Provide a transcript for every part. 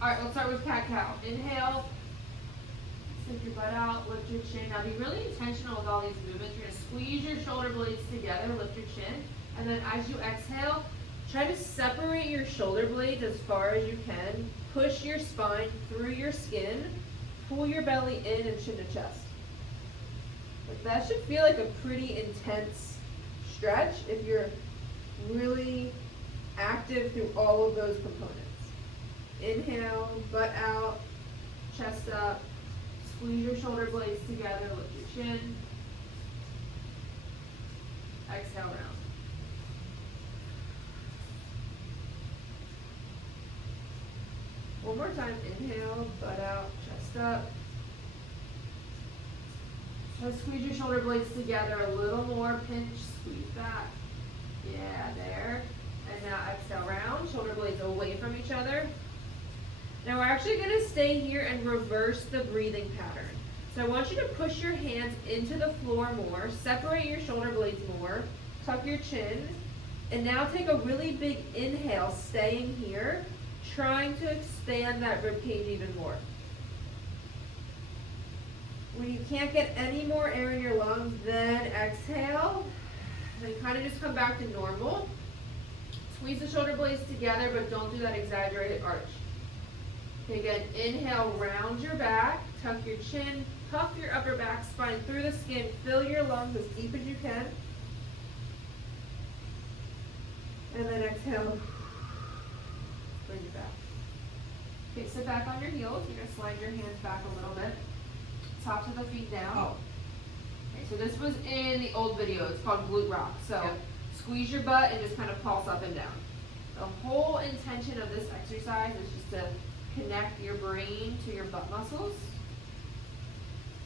All right, let's start with cat-cow. Inhale, stick your butt out, lift your chin. Now be really intentional with all these movements. You're gonna squeeze your shoulder blades together, lift your chin, and then as you exhale, try to separate your shoulder blades as far as you can. Push your spine through your skin, pull your belly in and chin to chest. Like that should feel like a pretty intense stretch if you're really active through all of those components. Inhale, butt out, chest up, squeeze your shoulder blades together, lift your chin. Exhale, round. One more time, inhale, butt out, chest up. So squeeze your shoulder blades together a little more, pinch, squeeze back. Yeah, there. And now exhale, round, shoulder blades away from each other. Now we're actually gonna stay here and reverse the breathing pattern. So I want you to push your hands into the floor more, separate your shoulder blades more, tuck your chin, and now take a really big inhale, staying here, trying to expand that rib cage even more. When you can't get any more air in your lungs, then exhale, then kind of just come back to normal. Squeeze the shoulder blades together, but don't do that exaggerated arch. Okay, again, inhale, round your back, tuck your chin, puff your upper back spine through the skin, fill your lungs as deep as you can. And then exhale, bring it back. Okay, sit back on your heels. You're gonna slide your hands back a little bit. Tops of the feet down. Oh. Okay, so this was in the old video. It's called glute rock. So Yep. Squeeze your butt and just kind of pulse up and down. The whole intention of this exercise is just to connect your brain to your butt muscles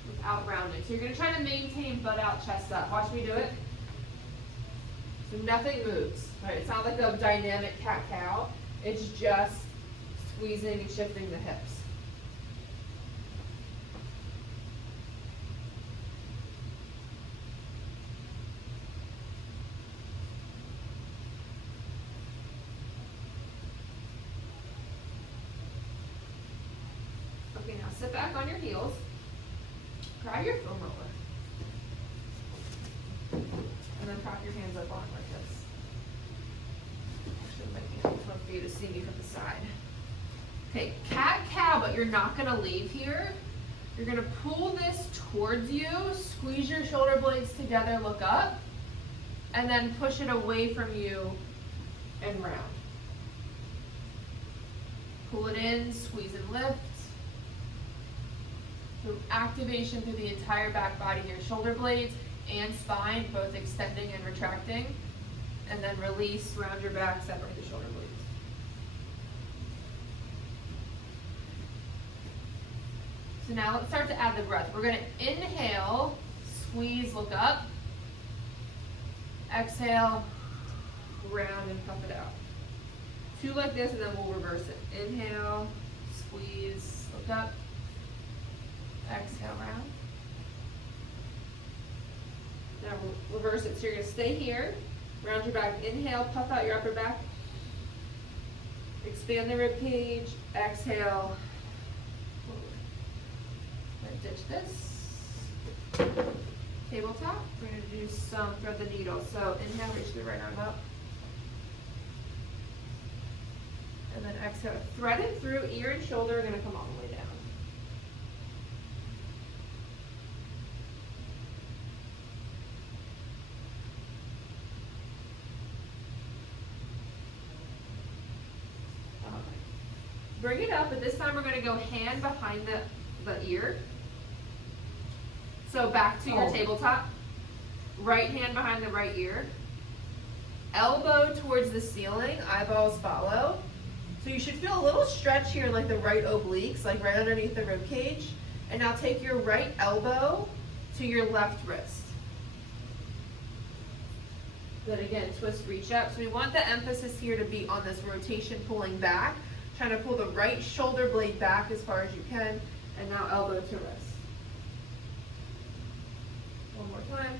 without rounding. So you're going to try to maintain butt out, chest up. Watch me do it. So nothing moves. Right? It's not like a dynamic cat-cow. It's just squeezing and shifting the hips. Okay, now sit back on your heels. Grab your foam roller. And then prop your hands up on like this. Actually, making it tough for you to see me from the side. Okay, cat-cow, but you're not gonna leave here. You're gonna pull this towards you, squeeze your shoulder blades together, look up, and then push it away from you and round. Pull it in, squeeze and lift. So activation through the entire back body here, shoulder blades and spine, both extending and retracting. And then release, round your back, separate the shoulder blades. So now let's start to add the breath. We're gonna inhale, squeeze, look up. Exhale, round and puff it out. Two like this and then we'll reverse it. Inhale, squeeze, look up. Exhale, round. Now we'll reverse it. So you're going to stay here, round your back, inhale, puff out your upper back, expand the rib cage, exhale, then ditch this. Tabletop, we're going to do some thread the needle. So inhale, reach the right arm up. And then exhale, thread it through, ear and shoulder are going to come all the way down. Bring it up, but this time we're going to go hand behind the ear. So back to your tabletop. Right hand behind the right ear. Elbow towards the ceiling, eyeballs follow. So you should feel a little stretch here, like the right obliques, like right underneath the rib cage. And now take your right elbow to your left wrist. Then again, twist, reach up. So we want the emphasis here to be on this rotation, pulling back. Trying to pull the right shoulder blade back as far as you can, and now elbow to wrist. One more time.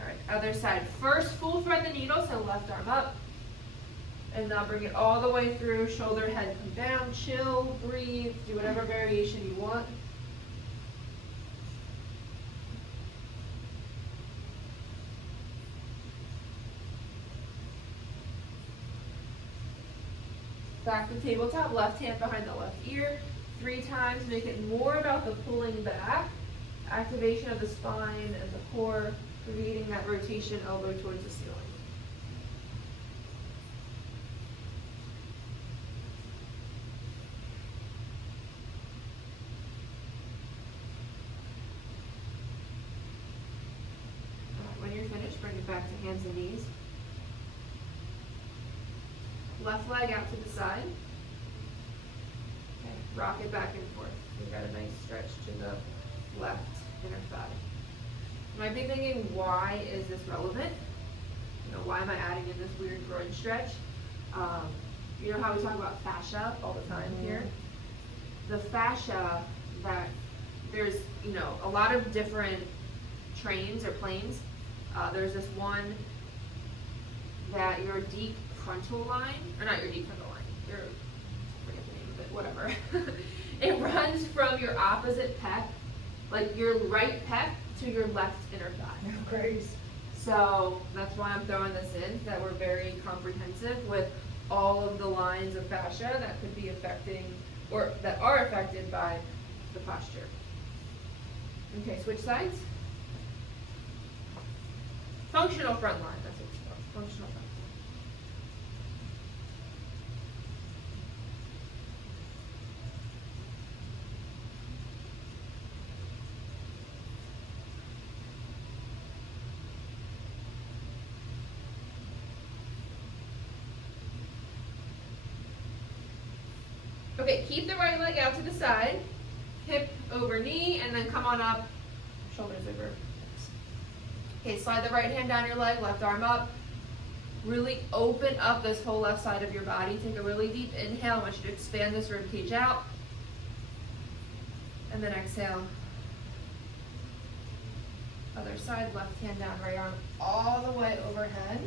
All right, other side. First, full thread the needle, so left arm up. And now bring it all the way through, shoulder, head come down, chill, breathe, do whatever variation you want. Back to tabletop, left hand behind the left ear. 3 times, make it more about the pulling back, activation of the spine and the core, creating that rotation elbow towards the ceiling. When you're finished, bring it back to hands and knees. Left leg out to the side. Okay, rock it back and forth. You've got a nice stretch to the left inner thigh. You might be thinking, why is this relevant? You know, why am I adding in this weird groin stretch? You know how we talk about fascia all the time here? The fascia, that there's, you know, a lot of different trains or planes. There's this one that your deep frontal line, or not your deep frontal line, your, I forget the name of it, whatever. It runs from your opposite pec, like your right pec, to your left inner thigh. Oh, great. So that's why I'm throwing this in, that we're very comprehensive with all of the lines of fascia that could be affecting, or that are affected by the posture. Okay, switch sides. Functional front line, that's what it's called, functional front. Okay, keep the right leg out to the side, hip over knee, and then come on up, shoulders over hips. Okay, slide the right hand down your leg, left arm up. Really open up this whole left side of your body. Take a really deep inhale. I want you to expand this rib cage out. And then exhale. Other side, left hand down, right arm all the way overhead.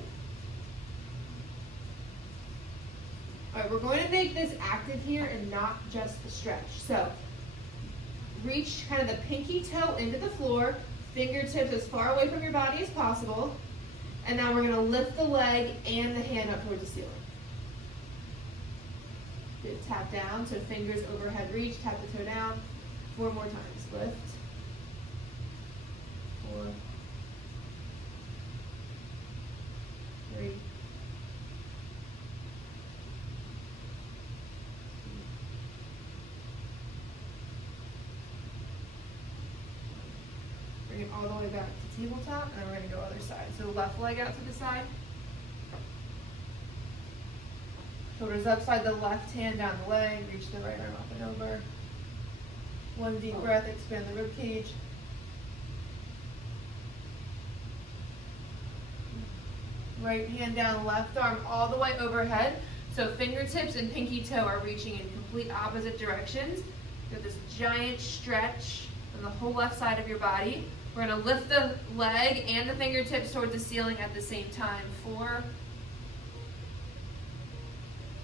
All right, we're going to make this active here and not just a stretch. So reach kind of the pinky toe into the floor, fingertips as far away from your body as possible. And now we're going to lift the leg and the hand up towards the ceiling. Good, tap down, so fingers overhead reach, tap the toe down. 4 more times, lift. 4. 3. Bring it all the way back to tabletop, and then we're going to go other side. So left leg out to the side. Shoulders up, slide the left hand down the leg, reach the right arm up and over. 1 deep breath, expand the rib cage. Right hand down, left arm all the way overhead. So fingertips and pinky toe are reaching in complete opposite directions. You have this giant stretch on the whole left side of your body. We're going to lift the leg and the fingertips towards the ceiling at the same time. 4,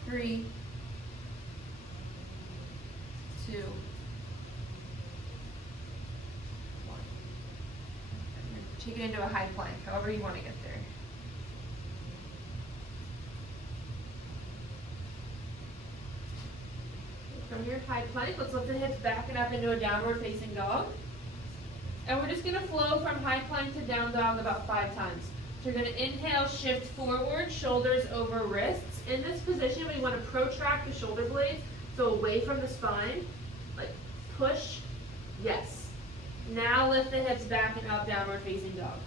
3, 2, 1. Take it into a high plank, however you want to get there. From your high plank, let's lift the hips back and up into a downward facing dog. And we're just going to flow from high plank to down dog about 5 times. So you're going to inhale, shift forward, shoulders over wrists. In this position, we want to protract the shoulder blades, so away from the spine. Like push, yes. Now lift the hips back and up, downward facing dog.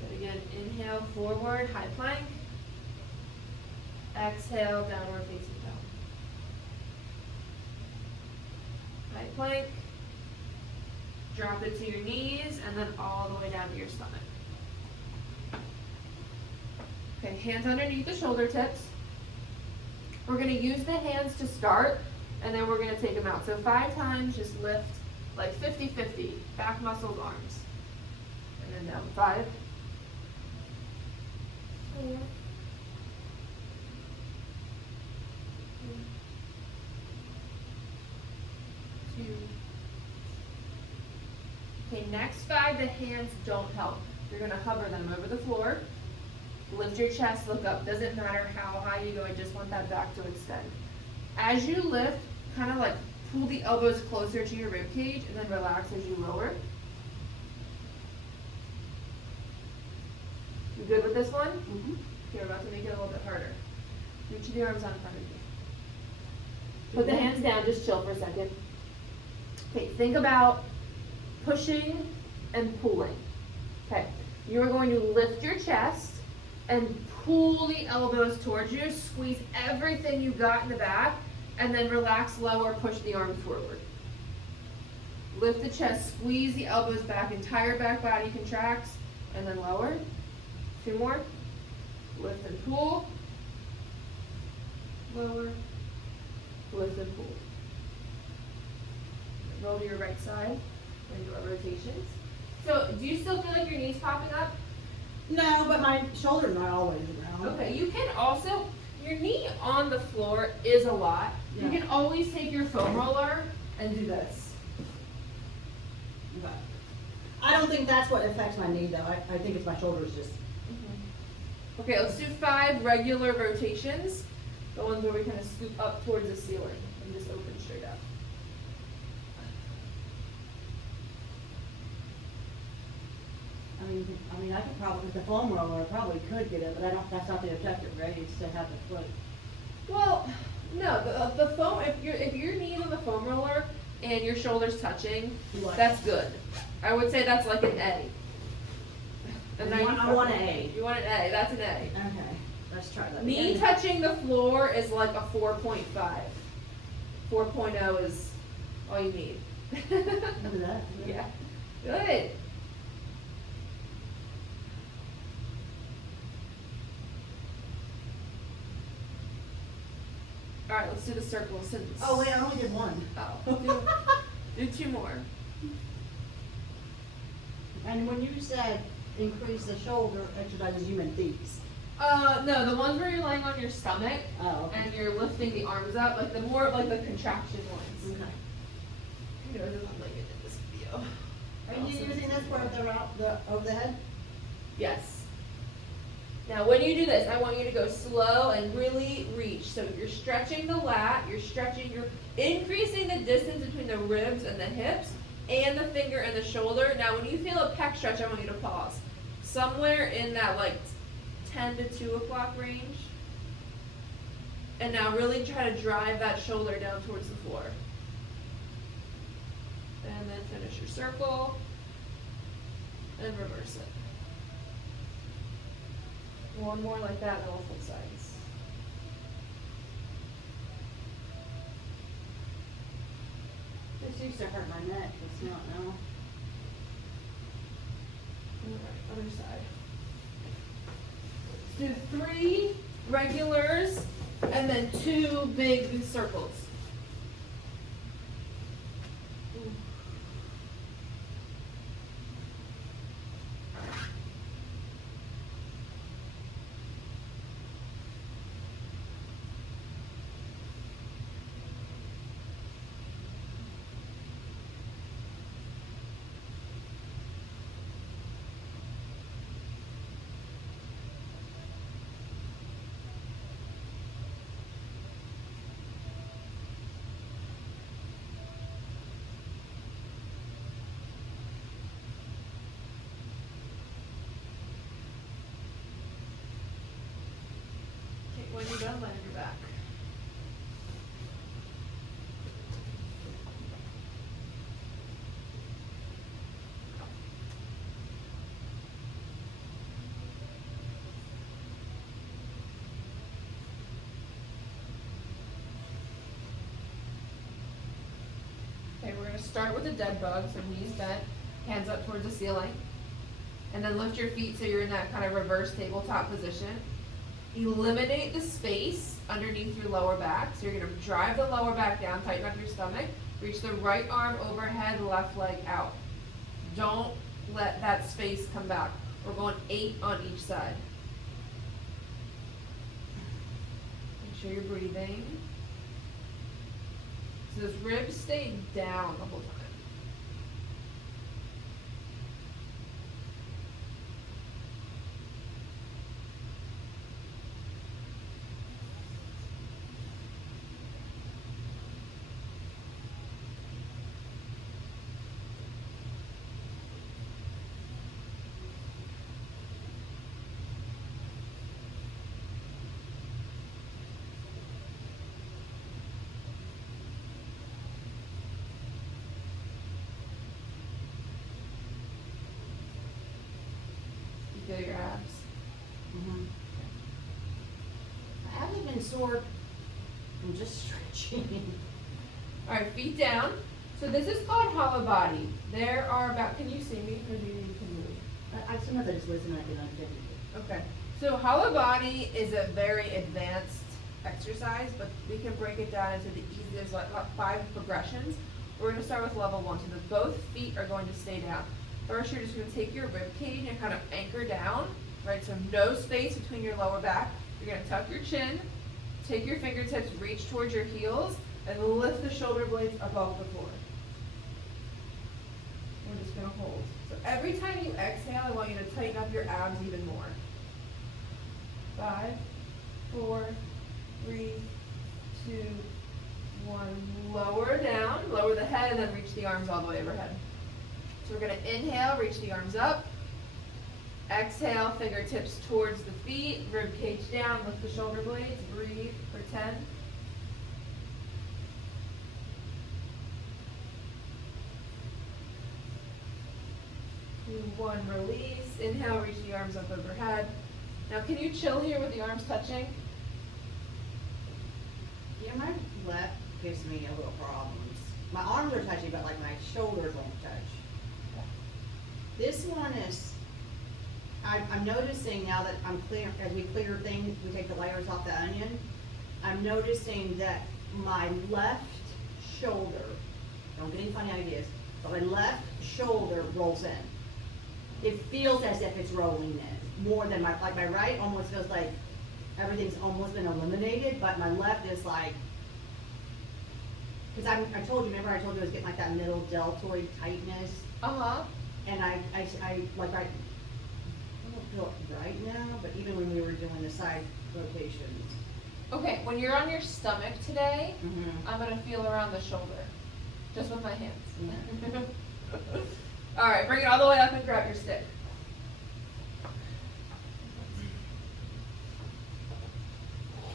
Good, again, inhale, forward, high plank. Exhale, downward facing dog. High plank. Drop it to your knees and then all the way down to your stomach. Okay, hands underneath the shoulder tips. We're going to use the hands to start and then we're going to take them out. So 5 times, just lift like 50-50, back muscles, arms. And then down. 5, 4, 3, 2. Okay, next 5, the hands don't help. You're gonna hover them over the floor. Lift your chest, look up. Doesn't matter how high you go, I just want that back to extend. As you lift, kind of like pull the elbows closer to your rib cage and then relax as you lower. You good with this one? Mm-hmm. Okay, we're about to make it a little bit harder. Reach the arms out in front of you. Put the hands down, just chill for a second. Okay, think about pushing and pulling. Okay, you are going to lift your chest and pull the elbows towards you, squeeze everything you got in the back, and then relax, lower, push the arms forward. Lift the chest, squeeze the elbows back, entire back body contracts, and then lower. 2 more. Lift and pull. Lower. Lift and pull. Roll to your right side and do our rotations. So, do you still feel like your knees popping up? No, but my shoulder's not always around. Okay, you can also, your knee on the floor is a lot. Yeah. You can always take your foam roller and do this. Okay. I don't think that's what affects my knee though. I think it's my shoulders just. Okay, let's do 5 regular rotations. The ones where we kind of scoop up towards the ceiling and just open straight up. I mean, I could probably, with the foam roller, I probably could get it, but I don't, that's not the objective, right? It's to have the foot. Well, no, the foam, if your knee's on the foam roller and your shoulder's touching, that's good. I would say that's like an A. I want an A. You want an A, that's an A. Okay, let's try that. Knee touching the floor is like a 4.5. 4.0 is all you need. Look at that. Yeah, good. All right, let's do the circle since. Oh wait, I only did 1. Oh, do 2 more. And when you said increase the shoulder exercises, you meant these? No, the ones where you're laying on your stomach Oh, okay. and you're lifting the arms up, like the more like the contraction ones. Okay. You know, it doesn't like it in this video. Are you using this for the over the head? Yes. Now, when you do this, I want you to go slow and really reach. So you're stretching the lat, you're increasing the distance between the ribs and the hips and the finger and the shoulder. Now, when you feel a pec stretch, I want you to pause. Somewhere in that like 10 to 2 o'clock range. And now really try to drive that shoulder down towards the floor. And then finish your circle and reverse it. 1 more like that and all flip sides. This used to hurt my neck, it's not now. Alright, other side. Let's do 3 regulars and then 2 big circles. When you're done, land your back. Okay, we're going to start with a dead bug, so knees bent, hands up towards the ceiling. And then lift your feet so you're in that kind of reverse tabletop position. Eliminate the space underneath your lower back. So you're going to drive the lower back down, tighten up your stomach. Reach the right arm overhead, left leg out. Don't let that space come back. We're going 8 on each side. Make sure you're breathing. So those ribs stay down the whole time. You feel your abs? I haven't been sore. I'm just stretching. All right, feet down. So this is called hollow body. There are about, can you see me or do you need to move? I sometimes I just listen and I can understand you. Okay. So hollow body is a very advanced exercise, but we can break it down into the easy, there's like 5 progressions. We're gonna start with level 1. So that both feet are going to stay down. First, you're just gonna take your rib cage and kind of anchor down, right? So no space between your lower back. You're gonna tuck your chin, take your fingertips, reach towards your heels, and lift the shoulder blades above the floor. We're just gonna hold. So every time you exhale, I want you to tighten up your abs even more. 5, 4, 3, 2, 1. Lower down, lower the head, and then reach the arms all the way overhead. So we're gonna inhale, reach the arms up. Exhale, fingertips towards the feet, rib cage down, lift the shoulder blades, breathe for 10. 2, 1, release. Inhale, reach the arms up overhead. Now can you chill here with the arms touching? Yeah, my left gives me a little problems. My arms are touchy, but like my shoulders won't touch. This one is, I'm noticing now that I'm clear, as we clear things, we take the layers off the onion, I'm noticing that my left shoulder, don't get any funny ideas, but my left shoulder rolls in. It feels as if it's rolling in, more than my, like my right almost feels like everything's almost been eliminated, but my left is like, because I told you, remember I told you I was getting like that middle deltoid tightness, Uh-huh. and I like I don't feel it right now, but even when we were doing the side rotations. Okay, when you're on your stomach today, Mm-hmm. I'm gonna feel around the shoulder, just with my hands. Yeah. All right, bring it all the way up and grab your stick.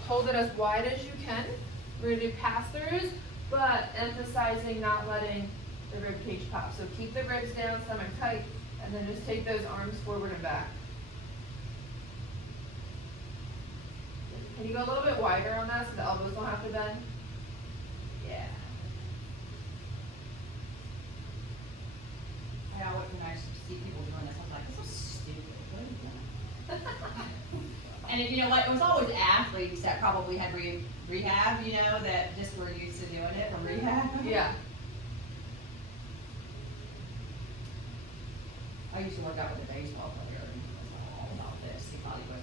Hold it as wide as you can. We're gonna do pass-throughs, but emphasizing not letting the rib cage pop. So keep the ribs down, stomach tight, and then just take those arms forward and back. Can you go a little bit wider on that so the elbows don't have to bend? Yeah. I always, when I see people doing this, I'm like, this is stupid, what are you doing? And you know what, it was always athletes that probably had rehab, you know, that just were used to doing it from rehab. Yeah. I used to work out with a baseball player, and he was all about this, he probably was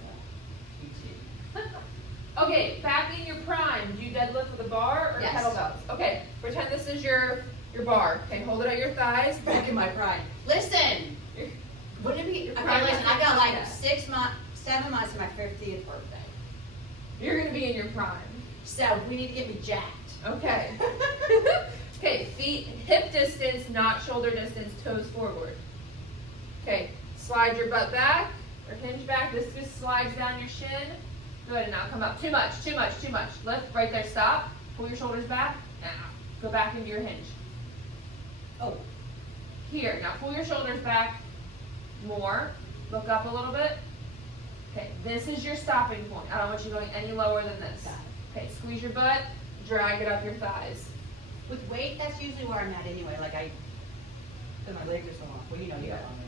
a PT. Okay, back in your prime, do you deadlift with a bar or Yes. kettlebells? Okay, pretend this is your bar. Okay, hold it at your thighs. Back in my prime. Listen, wouldn't it be, Your okay, prime listen, is I got like 50%. 7 months to my 50th birthday. You're gonna be in your prime. So we need to get me jacked. Okay. Okay, feet hip distance, not shoulder distance, toes forward. Okay, slide your butt back or hinge back. This just slides down your shin. Good, and now come up. Too much, too much, too much. Lift, right there, stop. Pull your shoulders back. Now, go back into your hinge. Oh, Here, now pull your shoulders back more. Look up a little bit. Okay, this is your stopping point. I don't want you going any lower than this. Got Okay, squeeze your butt, drag it up your thighs. with weight, that's usually where I'm at anyway, like cause my legs are so long, well, you know, you got on there.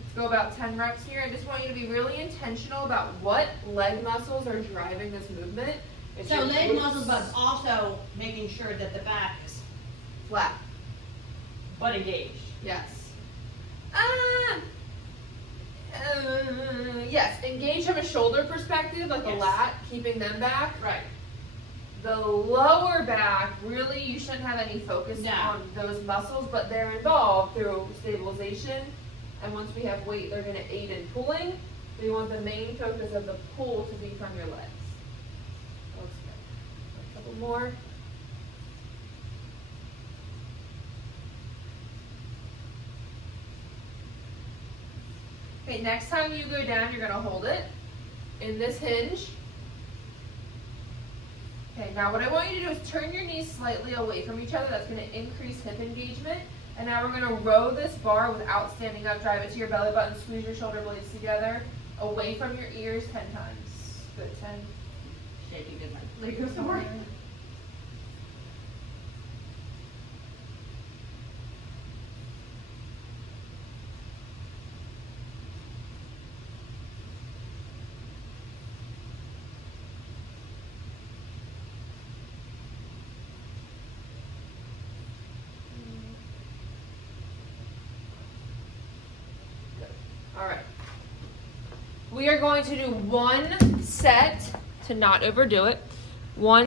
Let's go about 10 reps here. I just want you to be really intentional about what leg muscles are driving this movement. It's So your leg glutes. muscles, but also making sure that the back is Flat. butt engaged. Yes. Yes, engage from a shoulder perspective, like a Yes. lat, keeping them back. Right. The lower back, really, you shouldn't have any focus No. on those muscles, but they're involved through stabilization. And once we have weight, they're gonna aid in pulling. So you want the main focus of the pull to be from your legs. Looks good. A couple more. Okay, next time you go down, you're gonna hold it in this hinge. Okay, now what I want you to do is turn your knees slightly away from each other. That's gonna increase hip engagement. And now we're gonna row this bar without standing up. Drive it to your belly button, squeeze your shoulder blades together, away from your ears 10 times. Good, 10. Shaking good like Lego story. All right. We are going to do one set to not overdo it. One